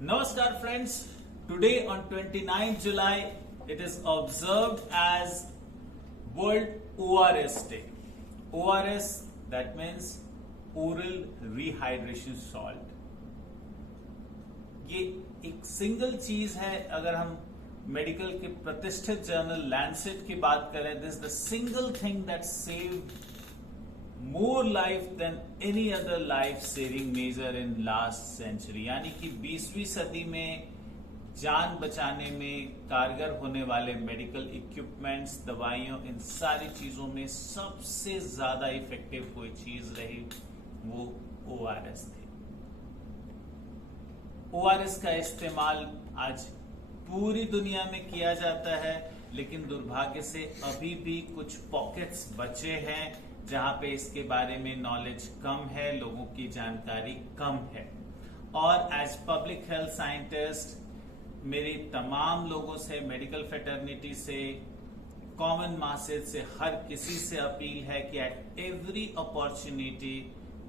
Namaskar friends, today on 29th July it is observed as World ORS Day. ORS that means Oral Rehydration Salt. ये एक single चीज है. अगर हम medical के प्रतिष्ठित जर्नल लैंसेट की बात करें, this is the single thing that save more life than any other life saving measure in last century. यानी कि 20वीं सदी में जान बचाने में कारगर होने वाले मेडिकल इक्विपमेंट्स, दवाइयों, इन सारी चीजों में सबसे ज्यादा इफेक्टिव कोई चीज रही वो ORS थी. ORS का इस्तेमाल आज पूरी दुनिया में किया जाता है, लेकिन दुर्भाग्य से अभी भी कुछ पॉकेट्स बचे हैं जहां पे इसके बारे में नॉलेज कम है, लोगों की जानकारी कम है. और एज पब्लिक हेल्थ साइंटिस्ट मेरी तमाम लोगों से, मेडिकल फेटर्निटी से, कॉमन मासेज से, हर किसी से अपील है कि at every opportunity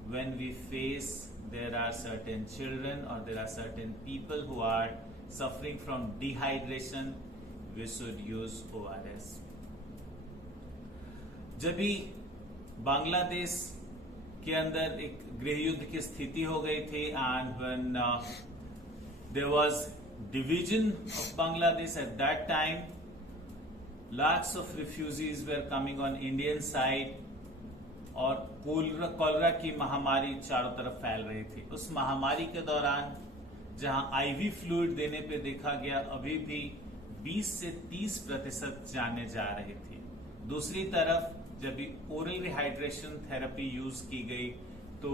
when we face there are certain children or there are certain people who are suffering from dehydration, we should use ORS. जब भी बांग्लादेश के अंदर एक गृह युद्ध की स्थिति हो गई थी and when there was division of Bangladesh at that time, lots of refugees were coming on Indian side और कॉलरा की महामारी चारों तरफ फैल रही थी. उस महामारी के दौरान जहां आईवी फ्लूइड देने पे देखा गया, अभी भी 20 से 30% जाने जा रही थी. दूसरी तरफ जब भी ओरल रिहाइड्रेशन थेरेपी यूज की गई तो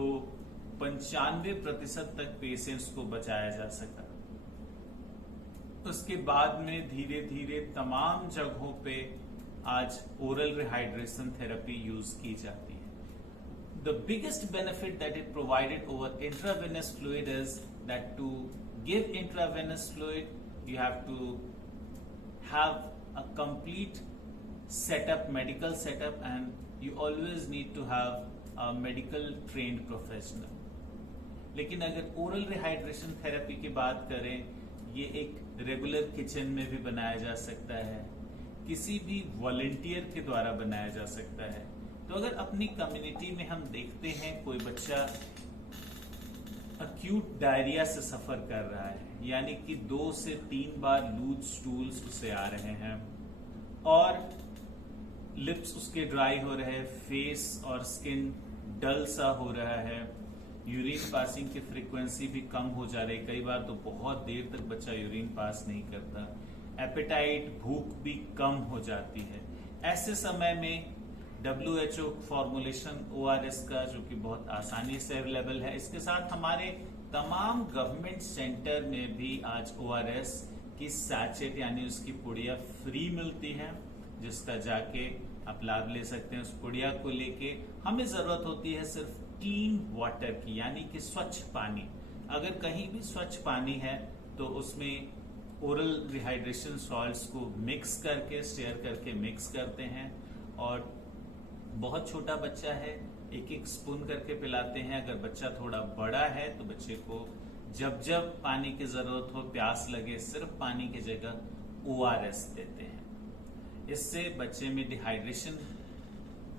95% तक पेशेंट्स को बचाया जा सका. उसके बाद में धीरे धीरे तमाम जगहों पे आज ओरल रिहाइड्रेशन थेरेपी यूज की जाती है. The biggest benefit that it provided over intravenous fluid is that to give intravenous fluid, you have to have a complete setup, medical setup, and you always need to have a medical trained professional. लेकिन अगर oral rehydration therapy की बात करें, ये एक regular kitchen में भी बनाया जा सकता है, किसी भी वॉलंटियर के द्वारा बनाया जा सकता है. तो अगर अपनी कम्युनिटी में हम देखते हैं कोई बच्चा अक्यूट डायरिया से सफर कर रहा है, यानी कि 2 से 3 बार लूज स्टूल्स उसे आ रहे हैं और लिप्स उसके ड्राई हो रहे हैं, फेस और स्किन डल सा हो रहा है, यूरिन पासिंग की फ्रीक्वेंसी भी कम हो जा रही है, कई बार तो बहुत देर तक बच्चा यूरिन पास नहीं करता, एपेटाइट, भूख भी कम हो जाती है. ऐसे समय में WHO फॉर्मुलेशन ORS का, जो कि बहुत आसानी से अवेलेबल है, इसके साथ हमारे तमाम गवर्नमेंट सेंटर में भी आज ORS की सैचेट यानी उसकी पुड़िया फ्री मिलती है, जिसका जाके आप लाभ ले सकते हैं. उस पुड़िया को लेके हमें जरूरत होती है सिर्फ क्लीन वाटर की, यानी कि स्वच्छ पानी. अगर कहीं भी स्वच्छ पानी है तो उसमें ओरल रिहाइड्रेशन सॉल्ट्स को मिक्स करके, स्टेयर करके मिक्स करते हैं और बहुत छोटा बच्चा है 1-1 स्पून करके पिलाते हैं. अगर बच्चा थोड़ा बड़ा है तो बच्चे को जब जब पानी की जरूरत हो, प्यास लगे, सिर्फ पानी की जगह ORS देते हैं. इससे बच्चे में डिहाइड्रेशन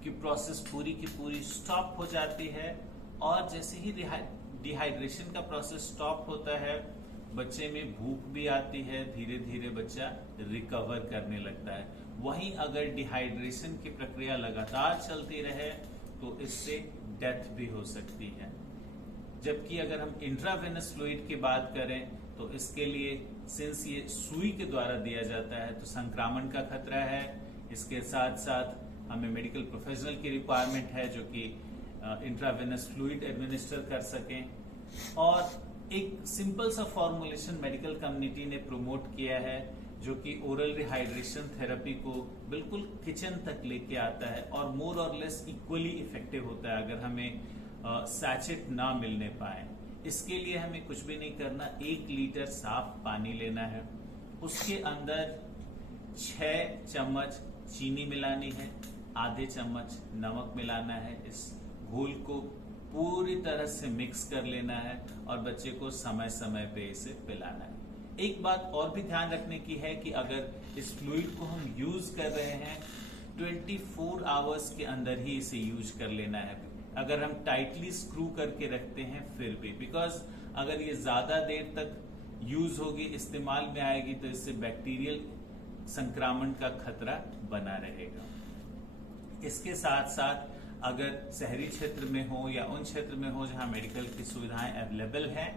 की प्रोसेस पूरी की पूरी स्टॉप हो जाती है और जैसे ही डिहाइड्रेशन का प्रोसेस स्टॉप होता है, बच्चे में भूख भी आती है, धीरे धीरे बच्चा रिकवर करने लगता है. वहीं अगर डिहाइड्रेशन की प्रक्रिया लगातार चलती रहे तो इससे डेथ भी हो सकती है. जबकि अगर हम इंट्रावेनस फ्लूइड की बात करें तो इसके लिए सिंस ये सुई के द्वारा दिया जाता है तो संक्रमण का खतरा है. इसके साथ साथ हमें मेडिकल प्रोफेशनल की रिक्वायरमेंट है जो कि इंट्रावेनस फ्लूइड एडमिनिस्टर कर सकें. और एक सिंपल सा फॉर्मुलेशन मेडिकल कम्युनिटी ने प्रमोट किया है जो कि ओरल रिहाइड्रेशन थेरेपी को बिल्कुल किचन तक लेके आता है और मोर और लेस इक्वली इफेक्टिव होता है अगर हमें सैचेट ना मिलने पाए. इसके लिए हमें कुछ भी नहीं करना, 1 लीटर साफ पानी लेना है, उसके अंदर 6 चम्मच चीनी मिलानी है, आधे चम्मच नमक मिलाना है. इस घोल को पूरी तरह से मिक्स कर लेना है और बच्चे को समय समय पे इसे पिलाना है। एक बात और भी ध्यान रखने की है कि अगर इस फ्लूइड को हम यूज कर रहे हैं 24 आवर्स के अंदर ही इसे यूज कर लेना है। अगर हम टाइटली स्क्रू करके रखते हैं फिर भी, बिकॉज अगर ये ज्यादा देर तक यूज होगी, इस्तेमाल में आएगी, तो इससे बैक्टीरियल संक्रमण का खतरा बना रहेगा। इसके साथ साथ अगर शहरी क्षेत्र में हो या उन क्षेत्र में हो जहां मेडिकल की सुविधाएं अवेलेबल हैं,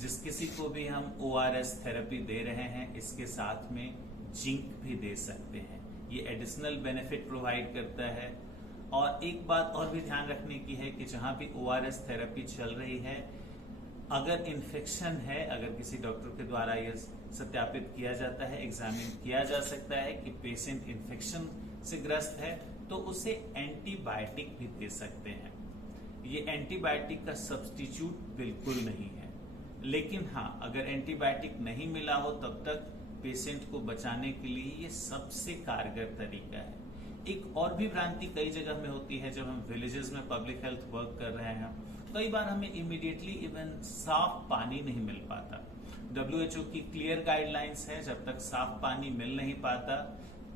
जिस किसी को भी हम ORS थेरेपी दे रहे हैं, इसके साथ में जिंक भी दे सकते हैं। ये एडिशनल बेनिफिट प्रोवाइड करता है। और एक बात और भी ध्यान रखने की है कि जहां भी ORS थेरेपी चल रही है, अगर इन्फेक्शन है, अगर किसी डॉक्टर के द्वारा यह सत्यापित किया जाता है, एग्जामिन किया जा सकता है कि पेशेंट इन्फेक्शन से ग्रस्त है, तो उसे एंटीबायोटिक भी दे सकते हैं। ये एंटीबायोटिक का सब्स्टिट्यूट बिल्कुल नहीं है, लेकिन हाँ, अगर एंटीबायोटिक नहीं मिला हो तब तक पेशेंट को बचाने के लिए ये सबसे कारगर तरीका है। एक और भी भ्रांति कई जगह में होती है, जब हम विलेजेस में पब्लिक हेल्थ वर्क कर रहे हैं, कई बार हमें इमीडिएटली इवन साफ पानी नहीं मिल पाता। WHO की क्लियर गाइडलाइंस है, जब तक साफ पानी मिल नहीं पाता,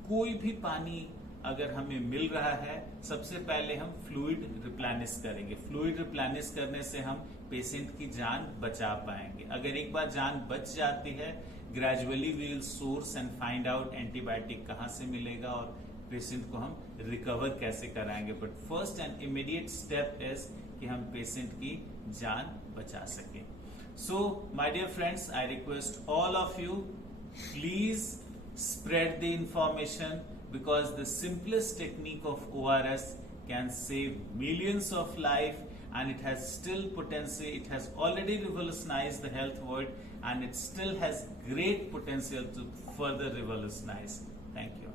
कोई भी पानी अगर हमें मिल रहा है, सबसे पहले हम फ्लूइड रिप्लेनिश करेंगे। फ्लूइड रिप्लेनिश करने से हम पेशेंट की जान बचा पाएंगे। अगर एक बार जान बच जाती है, gradually we will source and find out antibiotic कहाँ से मिलेगा और पेशेंट को हम रिकवर कैसे कराएंगे। But first and immediate step is कि हम पेशेंट की जान बचा सकें। So, my dear friends, I request all of you, please spread the information, because the simplest technique of ORS can save millions of life, and it has still potential. It has already revolutionized the health world, and it still has great potential to further revolutionize. Thank you.